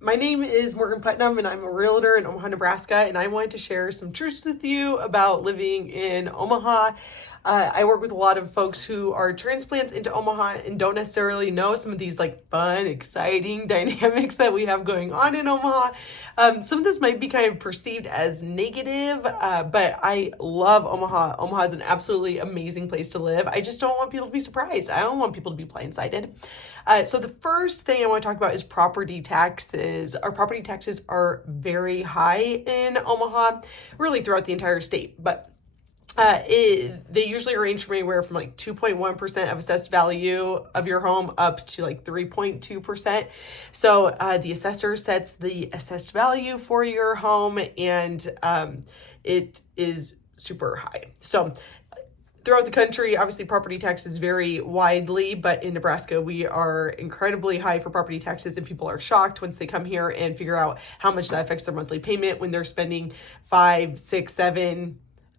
My name is Morgan Putnam, and I'm a realtor in Omaha, Nebraska, and I wanted to share some truths with you about living in Omaha. I work with a lot of folks who are transplants into Omaha and don't necessarily know some of these like fun, exciting dynamics that we have going on in Omaha. Some of this might be kind of perceived as negative, but I love Omaha. Omaha is an absolutely amazing place to live. I just don't want people to be surprised. I don't want people to be blindsided. So the first thing I want to talk about is property taxes. Our property taxes are very high in Omaha, really throughout the entire state, but they usually range from anywhere from like 2.1% of assessed value of your home up to like 3.2%. So the assessor sets the assessed value for your home, and it is super high. So throughout the country, obviously property taxes vary widely, but in Nebraska, we are incredibly high for property taxes, and people are shocked once they come here and figure out how much that affects their monthly payment when they're spending $5, $6,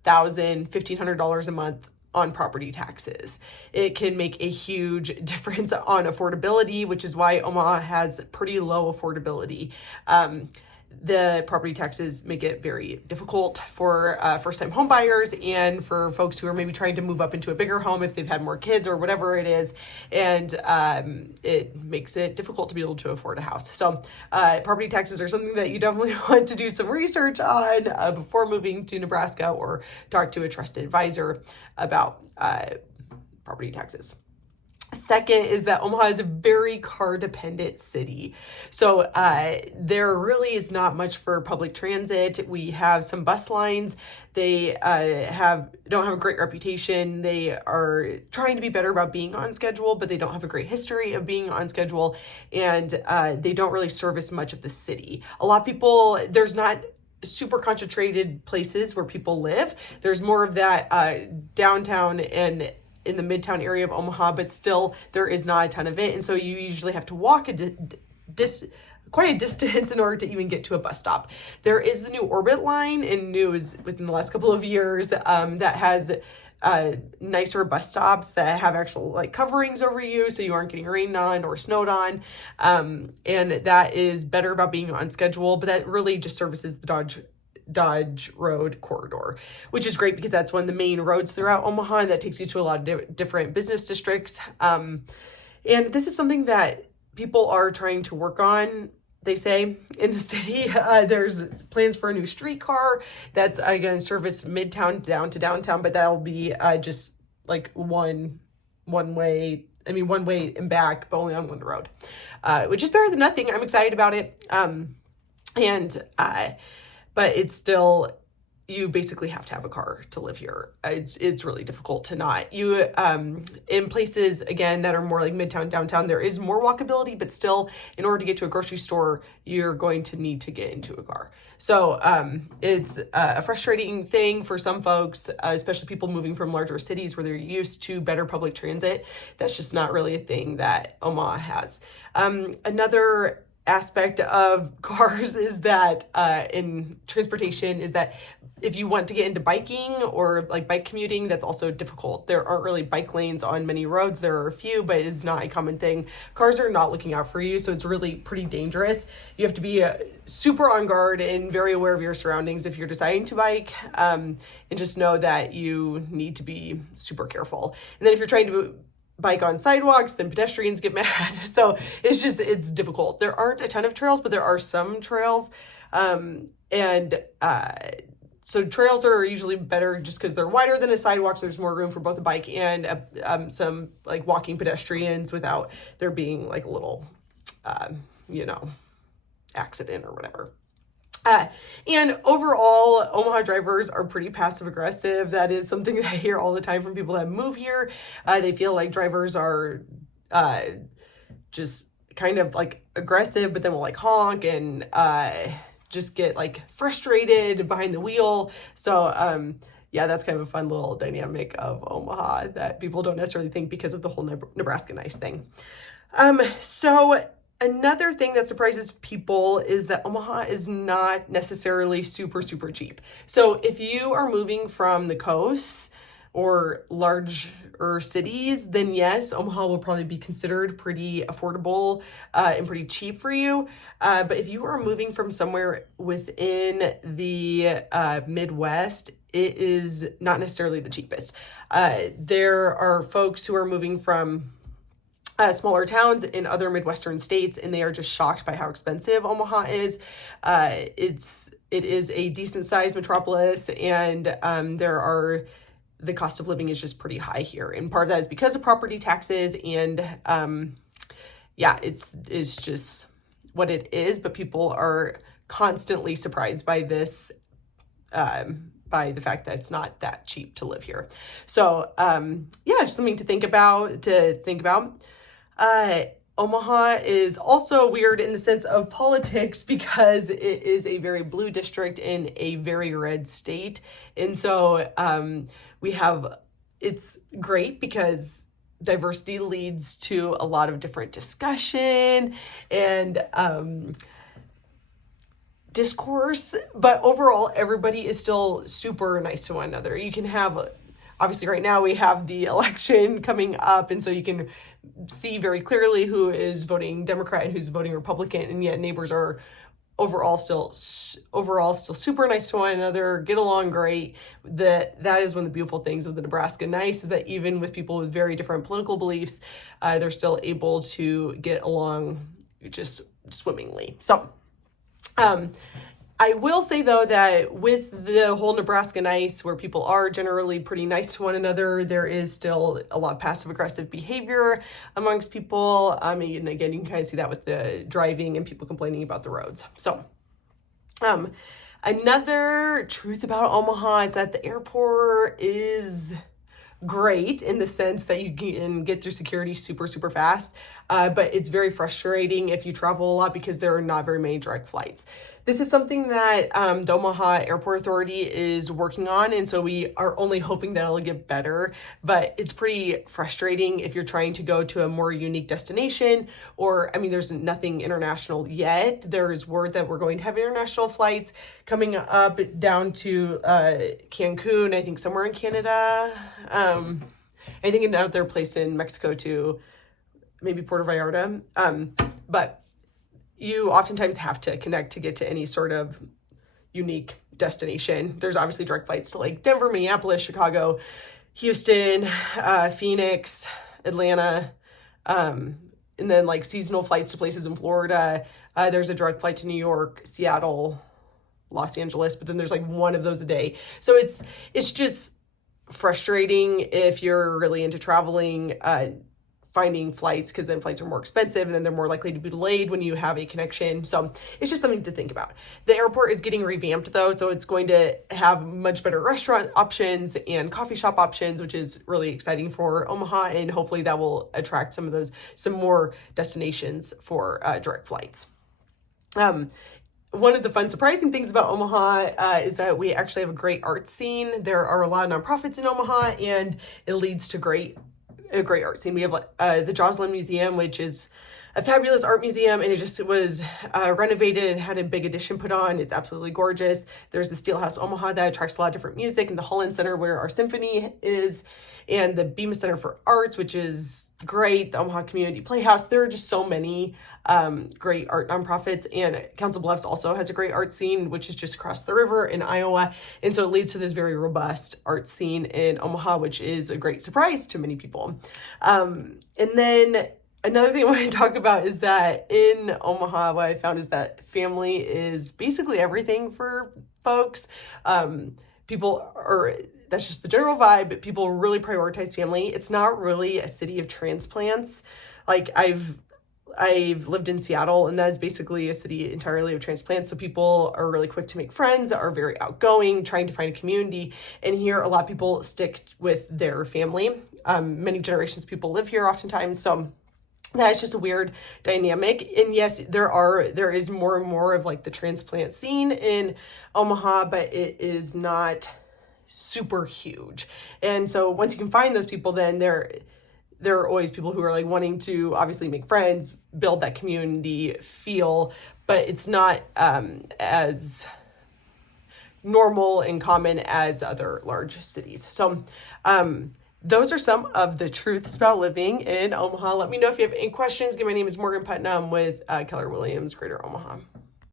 $7,000, $1,500 a month on property taxes. It can make a huge difference on affordability, which is why Omaha has pretty low affordability. The property taxes make it very difficult for first-time home buyers and for folks who are maybe trying to move up into a bigger home if they've had more kids or whatever it is, and it makes it difficult to be able to afford a house. So property taxes are something that you definitely want to do some research on before moving to Nebraska, or talk to a trusted advisor about property taxes. Second is that Omaha is a very car-dependent city. So there really is not much for public transit. We have some bus lines. They don't have a great reputation. They are trying to be better about being on schedule, but they don't have a great history of being on schedule, and they don't really service much of the city. A lot of people, there's not super concentrated places where people live. There's more of that downtown and in the midtown area of Omaha, but still there is not a ton of it. And so you usually have to walk quite a distance in order to even get to a bus stop. There is the new Orbit line, and news within the last couple of years that has nicer bus stops that have actual like coverings over you, so you aren't getting rained on or snowed on. And that is better about being on schedule, but that really just services the Dodge Road corridor, which is great because that's one of the main roads throughout Omaha, and that takes you to a lot of different business districts. And this is something that people are trying to work on, they say, in the city. There's plans for a new streetcar that's going to service Midtown down to downtown, but that'll be just like one way and back, but only on one road, which is better than nothing. I'm excited about it. But it's still, you basically have to have a car to live here. It's really difficult to not. In places, again, that are more like Midtown, downtown, there is more walkability, but still, in order to get to a grocery store, you're going to need to get into a car. So it's a frustrating thing for some folks, especially people moving from larger cities where they're used to better public transit. That's just not really a thing that Omaha has. Another aspect of cars is that in transportation is that if you want to get into biking or like bike commuting, that's also difficult. There aren't really bike lanes on many roads. There are a few, but it's not a common thing. Cars are not looking out for you, so it's really pretty dangerous. You have to be super on guard and very aware of your surroundings if you're deciding to bike, and just know that you need to be super careful. And then if you're trying to bike on sidewalks, then pedestrians get mad. So it's difficult. There aren't a ton of trails, but there are some trails. So trails are usually better just because they're wider than a sidewalk. So there's more room for both a bike and some like walking pedestrians without there being like a little, accident or whatever. And overall, Omaha drivers are pretty passive aggressive. That is something that I hear all the time from people that move here. They feel like drivers are just kind of like aggressive, but then will like honk and just get like frustrated behind the wheel. So yeah, that's kind of a fun little dynamic of Omaha that people don't necessarily think because of the whole Nebraska Nice thing. So another thing that surprises people is that Omaha is not necessarily super, super cheap. So if you are moving from the coast, or larger cities, then yes, Omaha will probably be considered pretty affordable and pretty cheap for you. But if you are moving from somewhere within the Midwest, it is not necessarily the cheapest. There are folks who are moving from smaller towns in other Midwestern states, and they are just shocked by how expensive Omaha is. It is a decent sized metropolis, and the cost of living is just pretty high here. And part of that is because of property taxes, and it's just what it is. But people are constantly surprised by this, by the fact that it's not that cheap to live here. So just something to think about. Omaha is also weird in the sense of politics because it is a very blue district in a very red state. And so it's great because diversity leads to a lot of different discussion and discourse, but overall, everybody is still super nice to one another. You can have, obviously right now we have the election coming up, and so you can see very clearly who is voting Democrat and who's voting Republican, and yet neighbors are overall still super nice to one another, get along great. That is one of the beautiful things of the Nebraska Nice, is that even with people with very different political beliefs, they're still able to get along just swimmingly. So I will say, though, that with the whole Nebraska Nice, where people are generally pretty nice to one another, there is still a lot of passive-aggressive behavior amongst people. And again, you can kind of see that with the driving and people complaining about the roads. So another truth about Omaha is that the airport is great in the sense that you can get through security super, super fast. But it's very frustrating if you travel a lot because there are not very many direct flights. This is something that the Omaha Airport Authority is working on, and so we are only hoping that it'll get better, but it's pretty frustrating if you're trying to go to a more unique destination, or, there's nothing international yet. There's word that we're going to have international flights coming up down to Cancun, I think somewhere in Canada. I think another place in Mexico too, maybe Puerto Vallarta. But you oftentimes have to connect to get to any sort of unique destination. There's obviously direct flights to like Denver, Minneapolis, Chicago, Houston, Phoenix, Atlanta, and then like seasonal flights to places in Florida. There's a direct flight to New York, Seattle, Los Angeles, but then there's like one of those a day. So it's just frustrating if you're really into traveling, finding flights, because then flights are more expensive and then they're more likely to be delayed when you have a connection. So it's just something to think about. The airport is getting revamped though, so it's going to have much better restaurant options and coffee shop options, which is really exciting for Omaha, and hopefully that will attract some more destinations for direct flights. One of the fun, surprising things about Omaha is that we actually have a great art scene. There are a lot of nonprofits in Omaha, and it leads to a great art scene. We have the Joslyn Museum, which is a fabulous art museum, and it was renovated and had a big addition put on. It's absolutely gorgeous. There's the Steelhouse Omaha that attracts a lot of different music, and the Holland Center where our symphony is, and the Bemis Center for Arts, which is great, the Omaha Community Playhouse. There are just so many great art nonprofits, and Council Bluffs also has a great art scene, which is just across the river in Iowa, and so it leads to this very robust art scene in Omaha, which is a great surprise to many people. And then another thing I want to talk about is that in Omaha, what I found is that family is basically everything for folks. That's just the general vibe, but people really prioritize family. It's not really a city of transplants. Like I've lived in Seattle, and that is basically a city entirely of transplants. So people are really quick to make friends, are very outgoing, trying to find a community. And here, a lot of people stick with their family. Many generations of people live here oftentimes. So that's just a weird dynamic. And yes, there is more and more of like the transplant scene in Omaha, but it is not super huge. And so once you can find those people, then there are always people who are like wanting to obviously make friends, build that community feel, but it's not as normal and common as other large cities. So those are some of the truths about living in Omaha. Let me know if you have any questions. Again, my name is Morgan Putnam with Keller Williams, Greater Omaha.